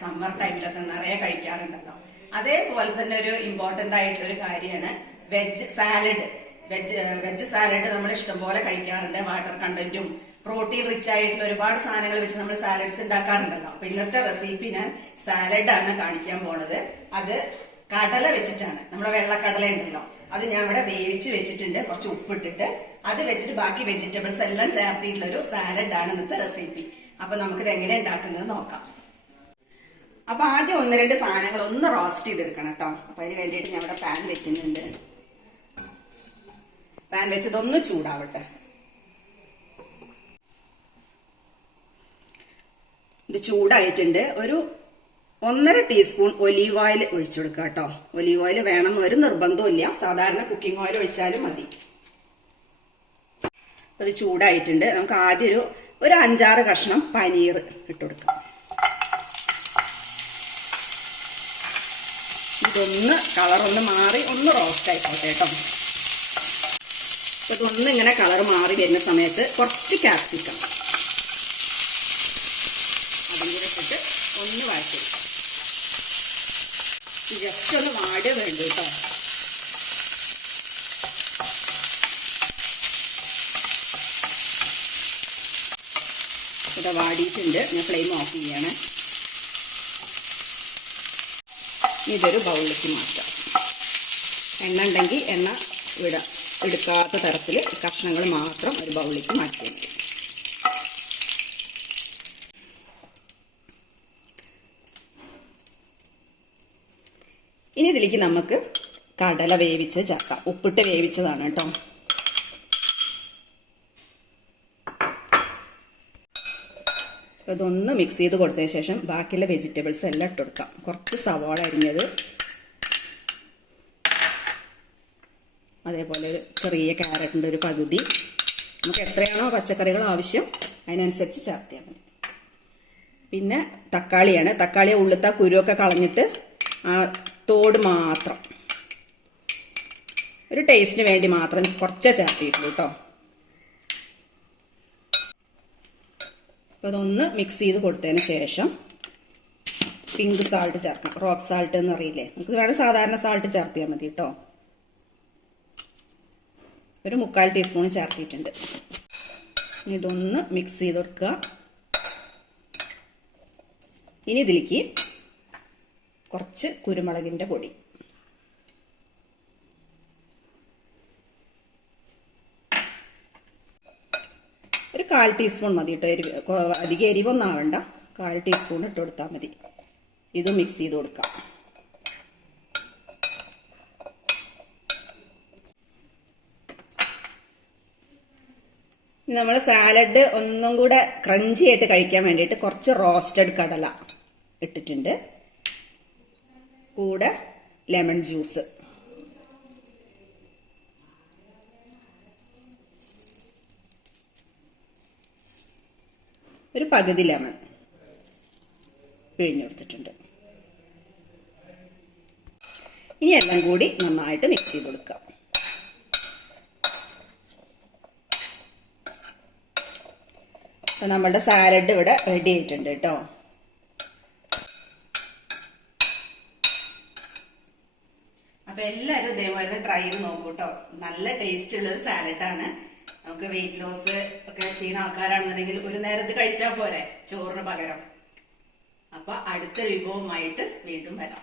Summer ടൈമിലൊക്കെ നിറയെ കഴിക്കാറുണ്ടല്ലോ. അതേപോലെ തന്നെ ഒരു ഇമ്പോർട്ടന്റ് ആയിട്ടുള്ള ഒരു കാര്യമാണ് veg salad veg veg salad നമ്മൾ ഇഷ്ടംപോലെ കഴിക്കാറുണ്ട്. വാട്ടർ കണ്ടന്റും പ്രോട്ടീൻ റിച്ച് ആയിട്ടുള്ള ഒരുപാട് സാധനങ്ങൾ വെച്ച് നമ്മൾ സാലഡ്സ് ഉണ്ടാക്കാറുണ്ടല്ലോ. അപ്പൊ ഇന്നത്തെ റെസിപ്പി ഞാൻ സാലഡ് ആണ് കാണിക്കാൻ പോണത്. അത് കടല വെച്ചിട്ടാണ്. നമ്മുടെ വെള്ളക്കടല ഉണ്ടല്ലോ. അത് ഞാൻ ഇവിടെ വേവിച്ച് വെച്ചിട്ടുണ്ട്. കുറച്ച് ഉപ്പിട്ടിട്ട് അത് വെച്ചിട്ട് ബാക്കി വെജിറ്റബിൾസ് എല്ലാം ചേർത്തിട്ടുള്ള ഒരു സാലഡ് ആണ് ഇന്നത്തെ റെസിപ്പി അപ്പൊ നമുക്കിത് എങ്ങനെ ഉണ്ടാക്കുന്നത് നോക്കാം. അപ്പൊ ആദ്യം ഒന്ന് രണ്ട് സാധനങ്ങൾ ഒന്ന് റോസ്റ്റ് ചെയ്തെടുക്കണം കേട്ടോ. അപ്പൊ അതിന് വേണ്ടിയിട്ട് ഞാൻ ഇവിടെ പാൻ വെക്കുന്നുണ്ട്. പാൻ വെച്ചതൊന്ന് ചൂടാവട്ടെ. ഇത് ചൂടായിട്ടുണ്ട്. ഒരു ഒന്നര ടീസ്പൂൺ ഒലീവ് ഓയിൽ ഒഴിച്ചു കൊടുക്കുക കേട്ടോ. ഒലീവ് ഓയിൽ വേണമെന്ന് ഒരു നിർബന്ധമില്ല സാധാരണ കുക്കിംഗ് ഓയിൽ ഒഴിച്ചാലും മതി. അത് ചൂടായിട്ടുണ്ട്. നമുക്ക് ആദ്യം ഒരു ഒരു അഞ്ചാറ് കഷ്ണം പനീർ ഇട്ടുകൊടുക്കാം ഇതൊന്ന് കളറൊന്ന് മാറി ഒന്ന് റോസ്റ്റ് ആയിക്കോട്ടെ കേട്ടോ. ഇതൊന്നിങ്ങനെ കളർ മാറി വരുന്ന സമയത്ത് കുറച്ച് ക്യാപ്സിക്കം അതും കൂടെ ഇട്ടിട്ട് ഒന്ന് വഴറ്റി ജസ്റ്റ് ഒന്ന് വേണ്ടു കേട്ടോ ഇവിടെ വാടിയിട്ടുണ്ട്. ഞാൻ ഫ്ലെയിം ഓഫ് ചെയ്യാണ്. ഇതൊരു ബൗളിലേക്ക് മാറ്റാം. എണ്ണ ഉണ്ടെങ്കിൽ എണ്ണ വിടാം എടുക്കാത്ത തരത്തിൽ കഷ്ണങ്ങൾ മാത്രം ഒരു ബൗളിലേക്ക് മാറ്റിയാൽ മതി. ഇനി ഇതിലേക്ക് നമുക്ക് കടല വേവിച്ച് ചേർക്കാം. ഉപ്പിട്ട് വേവിച്ചതാണ് കേട്ടോ. ഇതൊന്ന് മിക്സ് ചെയ്ത് കൊടുത്തതിന് ശേഷം ബാക്കിയുള്ള വെജിറ്റബിൾസ് എല്ലാം ഇട്ട് കൊടുക്കാം. കുറച്ച് സവാള അരിഞ്ഞത്. അതേപോലെ ഒരു ചെറിയ ക്യാരറ്റിന്റെ ഒരു പകുതി. നമുക്ക് എത്രയാണോ പച്ചക്കറികൾ ആവശ്യം അതിനനുസരിച്ച് ചേർത്തിയാൽ മതി. പിന്നെ തക്കാളിയാണ്. തക്കാളി ഉള്ളിത്ത കുരുവൊക്കെ കളഞ്ഞിട്ട് ആ തോട് മാത്രം. ഒരു ടേസ്റ്റിന് വേണ്ടി മാത്രം കുറച്ചേ ചേർത്തിയിട്ടുള്ളൂ കേട്ടോ അതൊന്ന് മിക്സ് ചെയ്ത് കൊടുത്തതിന് ശേഷം പിങ്ക് സാൾട്ട് ചേർക്കണം. റോക്ക് സാൾട്ട് എന്ന് അറിയില്ലേ നമുക്ക് വേണം സാധാരണ സാൾട്ട് ചേർത്തിയാൽ മതി കേട്ടോ ഒരു മുക്കാൽ ടീസ്പൂൺ ചേർത്തിയിട്ടുണ്ട് ഇതൊന്ന് മിക്സ് ചെയ്ത് കൊടുക്കുക. ഇനി ഇതിലേക്ക് കുറച്ച് കുരുമുളകിന്റെ പൊടി. ഒരു കാൽ ടീസ്പൂൺ മതി കേട്ടോ എരിവ് അധികം എരിവൊന്നും ആവണ്ട കാൽ ടീസ്പൂൺ ഇട്ട് കൊടുത്താൽ മതി. ഇത് മിക്സ് ചെയ്ത് കൊടുക്കാം. നമ്മൾ സാലഡ് ഒന്നും കൂടെ ക്രഞ്ചി ആയിട്ട് കഴിക്കാൻ വേണ്ടിയിട്ട് കുറച്ച് റോസ്റ്റഡ് കടല ഇട്ടിട്ടുണ്ട്. കൂടെ ലെമൺ ജ്യൂസ്. ഒരു പകുതി ലെമൺ പിഴിഞ്ഞു കൊടുത്തിട്ടുണ്ട്. ഇനി എല്ലാം കൂടി നന്നായിട്ട് മിക്സ് ചെയ്ത് കൊടുക്കാം. അപ്പൊ നമ്മളുടെ സാലഡ് ഇവിടെ റെഡി ആയിട്ടുണ്ട് കേട്ടോ. അപ്പൊ എല്ലാവരും ഇതേപോലെ ട്രൈ ചെയ്ത് നോക്കൂ കേട്ടോ നല്ല ടേസ്റ്റ് ഉള്ള ഒരു സാലഡാണ് നമുക്ക് വെയിറ്റ് ലോസ് ഒക്കെ ചെയ്യുന്ന ആൾക്കാരാണെന്നുണ്ടെങ്കിൽ ഒരു നേരത്ത് കഴിച്ചാൽ പോരെ ചോറിന് പകരം. അപ്പൊ അടുത്ത വിഭവമായിട്ട് വീണ്ടും വരാം.